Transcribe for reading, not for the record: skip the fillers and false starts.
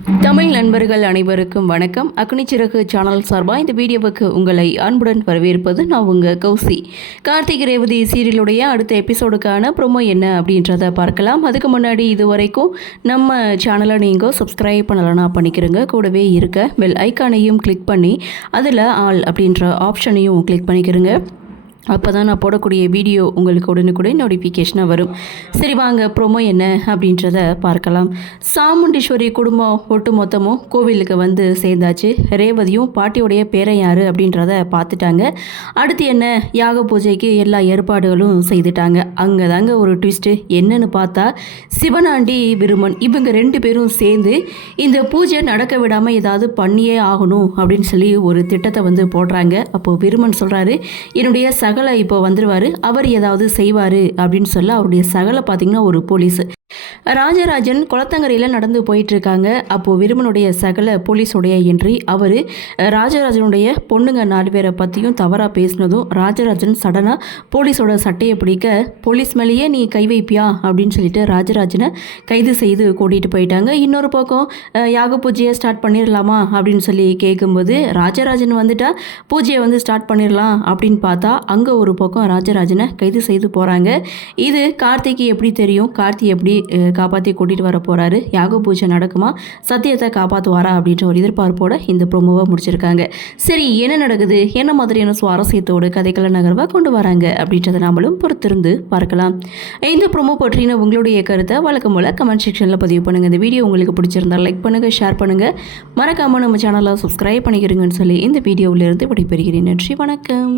தமிழ் நண்பர்கள் அனைவருக்கும் வணக்கம். அக்னிச்சிறகு சேனல் சார்பாக இந்த வீடியோவுக்கு உங்களை அன்புடன் வரவேற்பது நான் உங்கள் கௌசி. கார்த்திக் ரேவதி சீரியலுடைய அடுத்த எபிசோடுக்கான ப்ரோமோ என்ன அப்படின்றத பார்க்கலாம். அதுக்கு முன்னாடி இது வரைக்கும் நம்ம சேனலை நீங்கள் சப்ஸ்கிரைப் பண்ணலைன்னா பண்ணிக்கிறங்க. கூடவே இருக்க பெல் ஐக்கானையும் கிளிக் பண்ணி அதில் ஆல் அப்படின்ற ஆப்ஷனையும் கிளிக் பண்ணிக்கிறங்க. அப்போ தான் நான் போடக்கூடிய வீடியோ உங்களுக்கு உடனுக்குடன் நோட்டிஃபிகேஷனாக வரும். சரி வாங்க, ப்ரோமோ என்ன அப்படின்றத பார்க்கலாம். சாமுண்டீஸ்வரி குடும்பம் ஒட்டு மொத்தமும் கோவிலுக்கு வந்து சேர்ந்தாச்சு. ரேவதியும் பாட்டியோடைய பேரை யார் அப்படின்றத பார்த்துட்டாங்க. அடுத்து என்ன, யாக பூஜைக்கு எல்லா ஏற்பாடுகளும் செய்துட்டாங்க. அங்கே தாங்க ஒரு ட்விஸ்ட்டு. என்னன்னு பார்த்தா சிவனாண்டி விருமன் இவங்க ரெண்டு பேரும் சேர்ந்து இந்த பூஜை நடக்க விடாமல் ஏதாவது பண்ணியே ஆகணும் அப்படின்னு சொல்லி ஒரு திட்டத்தை வந்து போடுறாங்க. அப்போது விருமன் சொல்கிறாரு, என்னுடைய சகலை இப்போ வந்துடுவார், அவர் ஏதாவது செய்வார் அப்படின்னு சொல்ல அவருடைய சகலை பார்த்திங்கன்னா ஒரு போலீஸு. ராஜராஜன் குளத்தங்கரையில் நடந்து போயிட்டுருக்காங்க. அப்போது விருமனுடைய சகல போலீஸுடைய என்ட்ரி. அவர் ராஜராஜனுடைய பொண்ணுங்க 4 பேரை பற்றியும் தவறாக பேசினதும் ராஜராஜன் சடனாக போலீஸோட சட்டையை பிடிக்க, போலீஸ் மேலேயே நீ கை வைப்பியா அப்படின்னு சொல்லிட்டு ராஜராஜனை கைது செய்து கூட்டிகிட்டு போயிட்டாங்க. இன்னொரு பக்கம் யாக பூஜையை ஸ்டார்ட் பண்ணிடலாமா அப்படின்னு சொல்லி கேட்கும்போது ராஜராஜன் வந்துட்டா பூஜையை வந்து ஸ்டார்ட் பண்ணிடலாம் அப்படின்னு பார்த்தா அங்கே ஒரு பக்கம் ராஜராஜனை கைது செய்து போகிறாங்க. இது கார்த்திக்கு எப்படி தெரியும்? கார்த்தி எப்படி காப்பாற்றி கூட்டிகிட்டு வர போகிறாரு? யாக பூஜை நடக்குமா? சத்தியத்தை காப்பாற்றுவாரா அப்படின்ற ஒரு எதிர்பார்ப்போட இந்த ப்ரோமோவை முடிச்சிருக்காங்க. சரி, என்ன நடக்குது, என்ன மாதிரியான சுவாரஸ்யத்தோடு கதைக்கள நகர்வாக கொண்டு வராங்க அப்படின்றத நாமளும் பொறுத்திருந்து பார்க்கலாம். இந்த ப்ரோமோ பற்றின உங்களுடைய கருத்தை வழக்கம் போல கமெண்ட் செக்ஷனில் பதிவு பண்ணுங்கள். இந்த வீடியோ உங்களுக்கு பிடிச்சிருந்தால் லைக் பண்ணுங்கள், ஷேர் பண்ணுங்கள், மறக்காமல் நம்ம சேனலை சப்ஸ்கிரைப் பண்ணிக்கிறீங்கன்னு சொல்லி இந்த வீடியோவிலிருந்து விடைபெறுகிறேன். நன்றி, வணக்கம்.